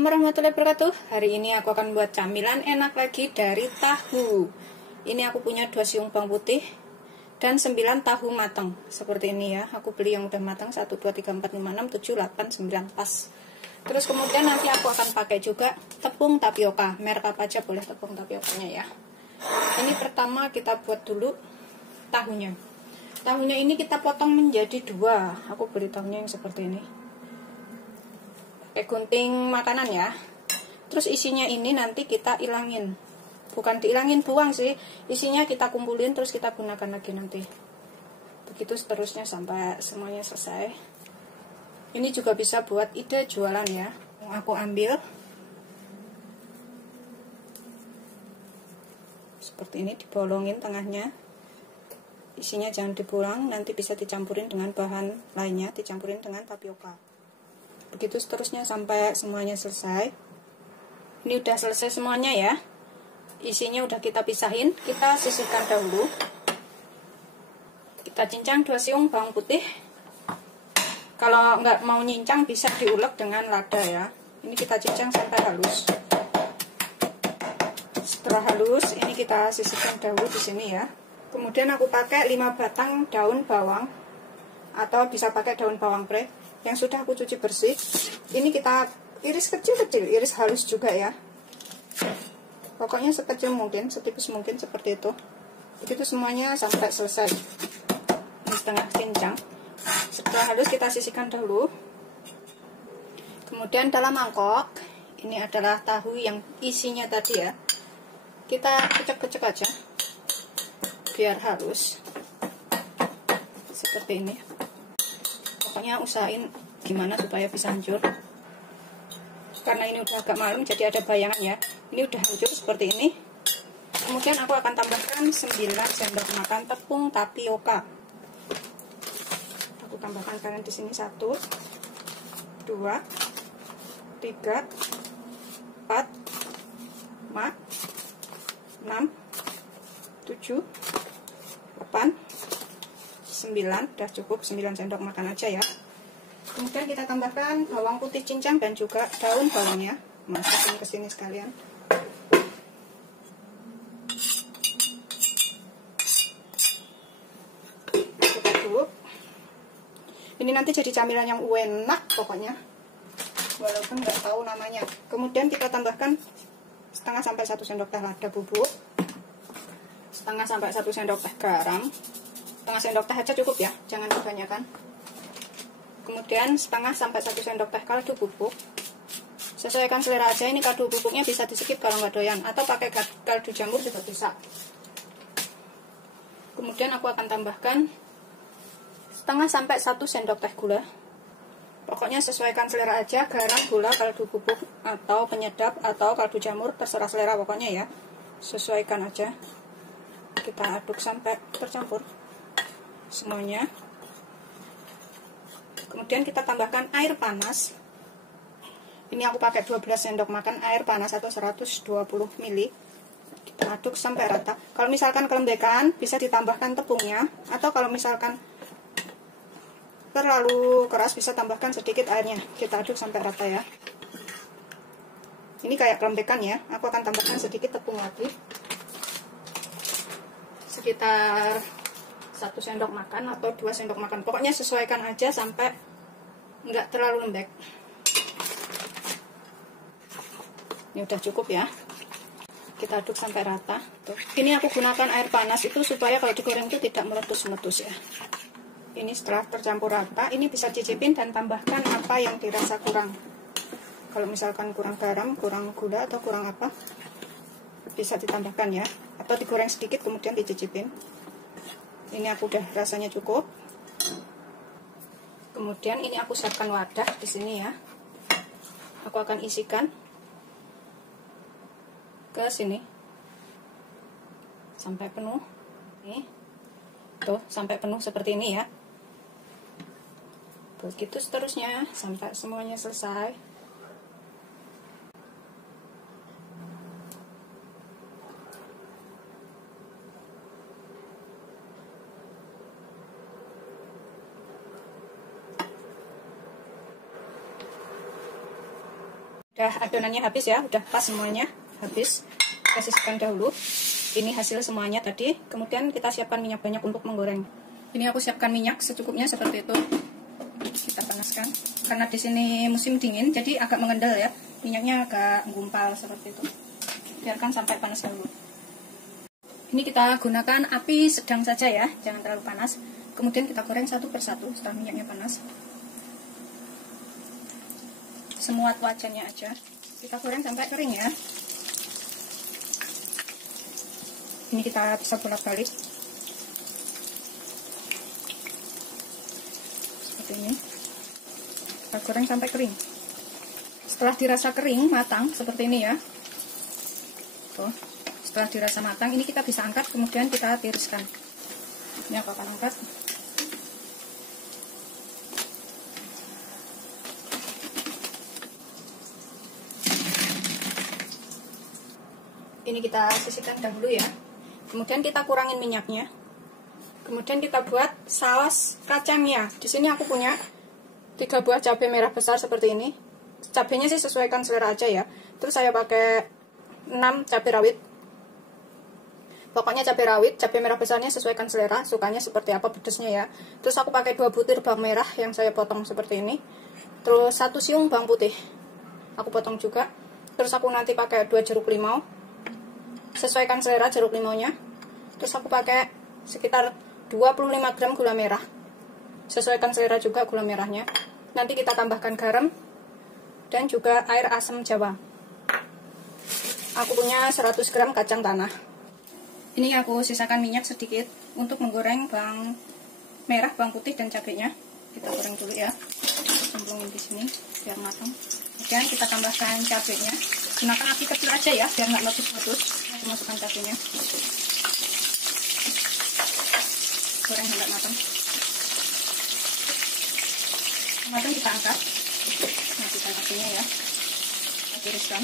Assalamualaikum warahmatullahi wabarakatuh. Hari ini aku akan buat camilan enak lagi dari tahu. Ini aku punya 2 siung bawang putih dan 9 tahu matang. Seperti ini ya. Aku beli yang udah matang 1, 2, 3, 4, 5, 6, 7, 8, 9 pas. Terus kemudian nanti aku akan pakai juga tepung tapioka. Merek apa aja boleh tepung tapiokanya ya. Ini pertama kita buat dulu tahunya. Tahunya ini kita potong menjadi 2. Aku beli tahunya yang seperti ini. Pakai gunting makanan ya. Terus isinya ini nanti kita ilangin, bukan diilangin, buang sih, isinya kita kumpulin terus kita gunakan lagi nanti. Begitu seterusnya sampai semuanya selesai. Ini juga bisa buat ide jualan ya. Aku ambil seperti ini, dibolongin tengahnya, isinya jangan dibuang, nanti bisa dicampurin dengan bahan lainnya, dicampurin dengan tapioka. Begitu seterusnya sampai semuanya selesai. Ini udah selesai semuanya ya. Isinya udah kita pisahin. Kita sisihkan dahulu. Kita cincang 2 siung bawang putih. Kalau nggak mau nyincang bisa diulek dengan lada ya. Ini kita cincang sampai halus. Setelah halus, ini kita sisihkan dahulu di sini ya. Kemudian aku pakai 5 batang daun bawang, atau bisa pakai daun bawang pre yang sudah aku cuci bersih. Ini kita iris kecil-kecil, iris halus juga ya. Pokoknya sekecil mungkin, setipis mungkin seperti itu. Begitu semuanya sampai selesai. Ini setengah cincang. Setelah halus kita sisihkan dahulu. Kemudian dalam mangkok, ini adalah tahu yang isinya tadi ya. Kita kocok-kocok aja biar halus. Seperti ini. Pokoknya usahain gimana supaya bisa hancur. Karena ini udah agak malam jadi ada bayangan ya. Ini udah hancur seperti ini. Kemudian aku akan tambahkan 9 sendok makan tepung tapioka. Aku tambahkan kalian di sini 1, 2, 3, 4, 5, 6, 7, 8, 9, udah cukup 9 sendok makan aja ya. Kemudian kita tambahkan bawang putih cincang dan juga daun bawangnya. Masukin ke sini sekalian. Kita dulu. Ini nanti jadi camilan yang enak pokoknya. Walaupun nggak tahu namanya. Kemudian kita tambahkan setengah sampai 1 sendok teh lada bubuk. Setengah sampai 1 sendok teh garam. Setengah sendok teh aja cukup ya, jangan kebanyakan. Kemudian setengah sampai 1 sendok teh kaldu bubuk. Sesuaikan selera aja, ini kaldu bubuknya bisa di skip kalau nggak doyan, atau pakai kaldu jamur juga bisa. Kemudian aku akan tambahkan setengah sampai 1 sendok teh gula. Pokoknya sesuaikan selera aja, garam, gula, kaldu bubuk, atau penyedap, atau kaldu jamur, terserah selera pokoknya ya. Sesuaikan aja. Kita aduk sampai tercampur semuanya. Kemudian kita tambahkan air panas. Ini aku pakai 12 sendok makan air panas atau 120 ml. Kita aduk sampai rata. Kalau misalkan kelembekan bisa ditambahkan tepungnya, atau kalau misalkan terlalu keras bisa tambahkan sedikit airnya. Kita aduk sampai rata ya. Ini kayak kelembekan ya. Aku akan tambahkan sedikit tepung lagi. Sekitar 1 sendok makan atau 2 sendok makan. Pokoknya sesuaikan aja sampai nggak terlalu lembek. Ini udah cukup ya. Kita aduk sampai rata. Tuh. Ini aku gunakan air panas itu supaya kalau digoreng itu tidak meletus-meletus ya. Ini setelah tercampur rata, ini bisa cicipin dan tambahkan apa yang dirasa kurang. Kalau misalkan kurang garam, kurang gula, atau kurang apa, bisa ditambahkan ya. Atau digoreng sedikit kemudian dicicipin. Ini aku udah rasanya cukup. Kemudian ini aku siapkan wadah di sini ya. Aku akan isikan ke sini sampai penuh. Nih. Tuh, sampai penuh seperti ini ya. Begitu seterusnya sampai semuanya selesai. Udah adonannya habis ya, udah pas semuanya habis. Kita sisihkan dahulu. Ini hasil semuanya tadi. Kemudian kita siapkan minyak banyak untuk menggoreng. Ini aku siapkan minyak secukupnya seperti itu. Kita panaskan. Karena di sini musim dingin, jadi agak mengendal ya. Minyaknya agak gumpal seperti itu. Biarkan sampai panas dulu. Ini kita gunakan api sedang saja ya, jangan terlalu panas. Kemudian kita goreng satu persatu setelah minyaknya panas. Semua wajannya aja. Kita goreng sampai kering ya. Ini kita bisa bolak-balik seperti ini. Kita goreng sampai kering. Setelah dirasa kering, matang seperti ini ya. Tuh. Setelah dirasa matang, ini kita bisa angkat, kemudian kita tiriskan. Ini aku akan angkat. Ini kita sisihkan dahulu ya. Kemudian kita kurangin minyaknya. Kemudian kita buat saus kacangnya. Di sini aku punya 3 buah cabai merah besar seperti ini. Cabainya sih sesuaikan selera aja ya. Terus saya pakai 6 cabai rawit. Pokoknya cabai rawit, cabai merah besarnya sesuaikan selera, sukanya seperti apa pedesnya ya. Terus aku pakai 2 butir bawang merah yang saya potong seperti ini. Terus 1 siung bawang putih. Aku potong juga. Terus aku nanti pakai 2 jeruk limau. Sesuaikan selera jeruk limaunya. Terus aku pakai sekitar 25 gram gula merah. Sesuaikan selera juga gula merahnya. Nanti kita tambahkan garam dan juga air asam jawa. Aku punya 100 gram kacang tanah. Ini aku sisakan minyak sedikit untuk menggoreng bawang merah, bawang putih dan cabenya. Kita goreng dulu ya. Cemplungin di sini biar matang. Kemudian kita tambahkan cabenya. Gunakan api kecil aja ya, biar nggak meletus-letus. Masukkan cabenya. Goreng sampai matang. Matang kita angkat. Nah, kita cabenya ya. Kita tiriskan.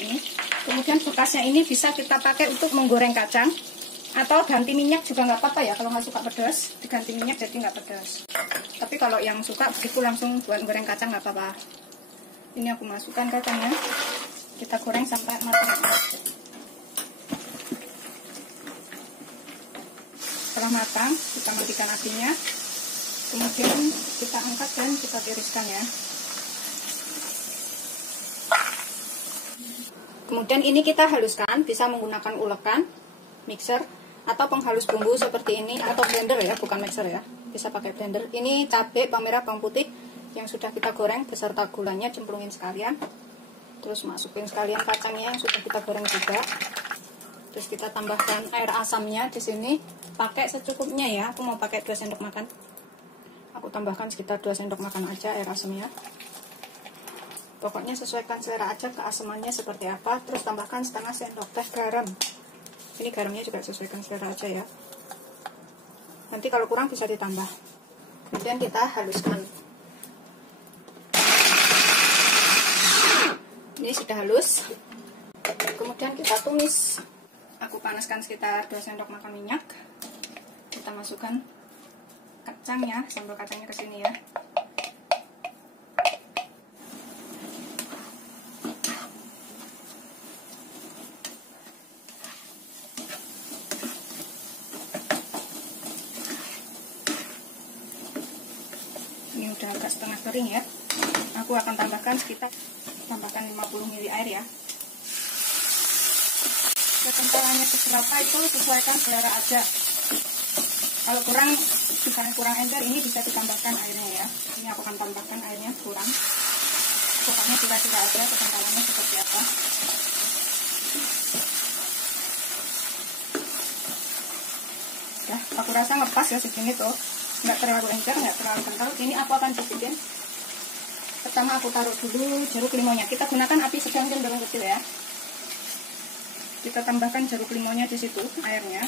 Ini. Kemudian bekasnya ini bisa kita pakai untuk menggoreng kacang. Atau ganti minyak juga nggak apa-apa ya. Kalau nggak suka pedas, diganti minyak jadi nggak pedas. Tapi kalau yang suka begitu langsung buat goreng kacang nggak apa-apa. Ini aku masukkan kacangnya. Kita goreng sampai matang. Setelah matang, kita matikan apinya. Kemudian kita angkat dan kita tiriskan ya. Kemudian ini kita haluskan, bisa menggunakan ulekan, mixer, atau penghalus bumbu seperti ini, atau blender ya, bukan mixer ya. Bisa pakai blender. Ini cabai, bawang merah, bawang putih yang sudah kita goreng beserta gulanya, cemplungin sekalian. Terus masukin sekalian kacangnya yang sudah kita goreng juga. Terus kita tambahkan air asamnya di sini pakai secukupnya ya. Aku mau pakai 2 sendok makan. Aku tambahkan sekitar 2 sendok makan aja air asamnya. Pokoknya sesuaikan selera aja keasamannya seperti apa. Terus tambahkan setengah sendok teh garam. Ini garamnya juga sesuaikan selera aja ya. Nanti kalau kurang bisa ditambah. Kemudian kita haluskan. Ini sudah halus. Kemudian kita tumis. Aku panaskan sekitar 2 sendok makan minyak. Kita masukkan kacangnya, sambal kacangnya ke sini ya. Ini udah agak setengah kering ya. Aku akan tambahkan 50 ml air ya. Kekentalannya seberapa itu sesuaikan selera aja. Kalau kurang encer, ini bisa ditambahkan airnya ya. Ini aku akan tambahkan airnya kurang. Pokoknya kira-kira aja kekentalannya seperti apa. Ya, aku rasa ngepas ya segini tuh. Nggak terlalu encer, nggak terlalu kental. Ini aku akan cicipin. Pertama aku taruh dulu jeruk limaunya. Kita gunakan api sedang cenderung kecil ya. Kita tambahkan jeruk limaunya di situ, airnya.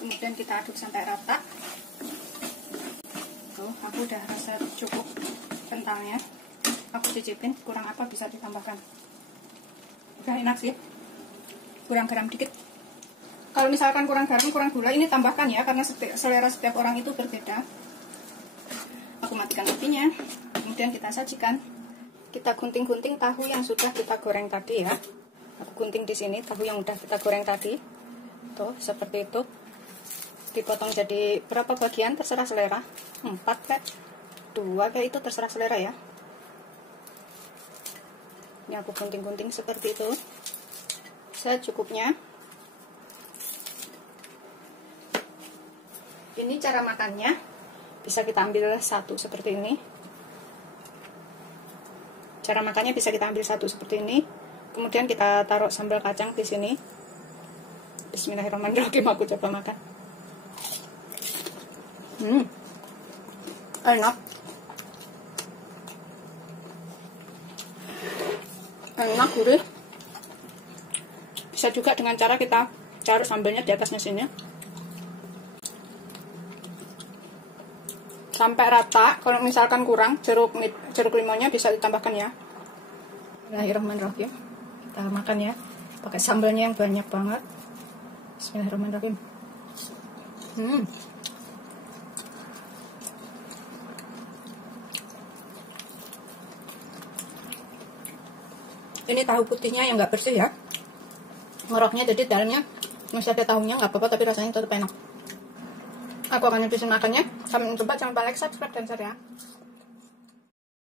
Kemudian kita aduk sampai rata. Tuh, aku udah rasa cukup kentalnya. Aku cicipin, kurang apa bisa ditambahkan. Udah enak sih. Kurang garam dikit. Kalau misalkan kurang garam, kurang gula, ini tambahkan ya, karena selera setiap orang itu berbeda. Aku matikan apinya, kemudian kita sajikan. Kita gunting-gunting tahu yang sudah kita goreng tadi ya. Aku gunting di sini tahu yang sudah kita goreng tadi. Tuh, seperti itu. Dipotong jadi berapa bagian terserah selera. 4 kayak 2 kayak itu terserah selera ya. Ini aku gunting-gunting seperti itu. Secukupnya. Ini cara makannya, bisa kita ambil satu seperti ini. Cara makannya bisa kita ambil satu seperti ini. Kemudian kita taruh sambal kacang di sini. Bismillahirrahmanirrahim, aku coba makan. Enak. Enak, gurih. Bisa juga dengan cara kita taruh sambalnya di atasnya sini. Sampai rata. Kalau misalkan kurang jeruk limonnya bisa ditambahkan ya. Bismillahirrahmanirrahim. Kita makan ya, pakai sambalnya yang banyak banget. Bismillahirrahmanirrahim. Ini tahu putihnya yang nggak bersih ya, ngoroknya, jadi dalamnya masih ada tahunya, nggak apa-apa, tapi rasanya tetap enak. Aku akan habisin makannya. Sampai jumpa, jangan lupa like, subscribe, dan share ya.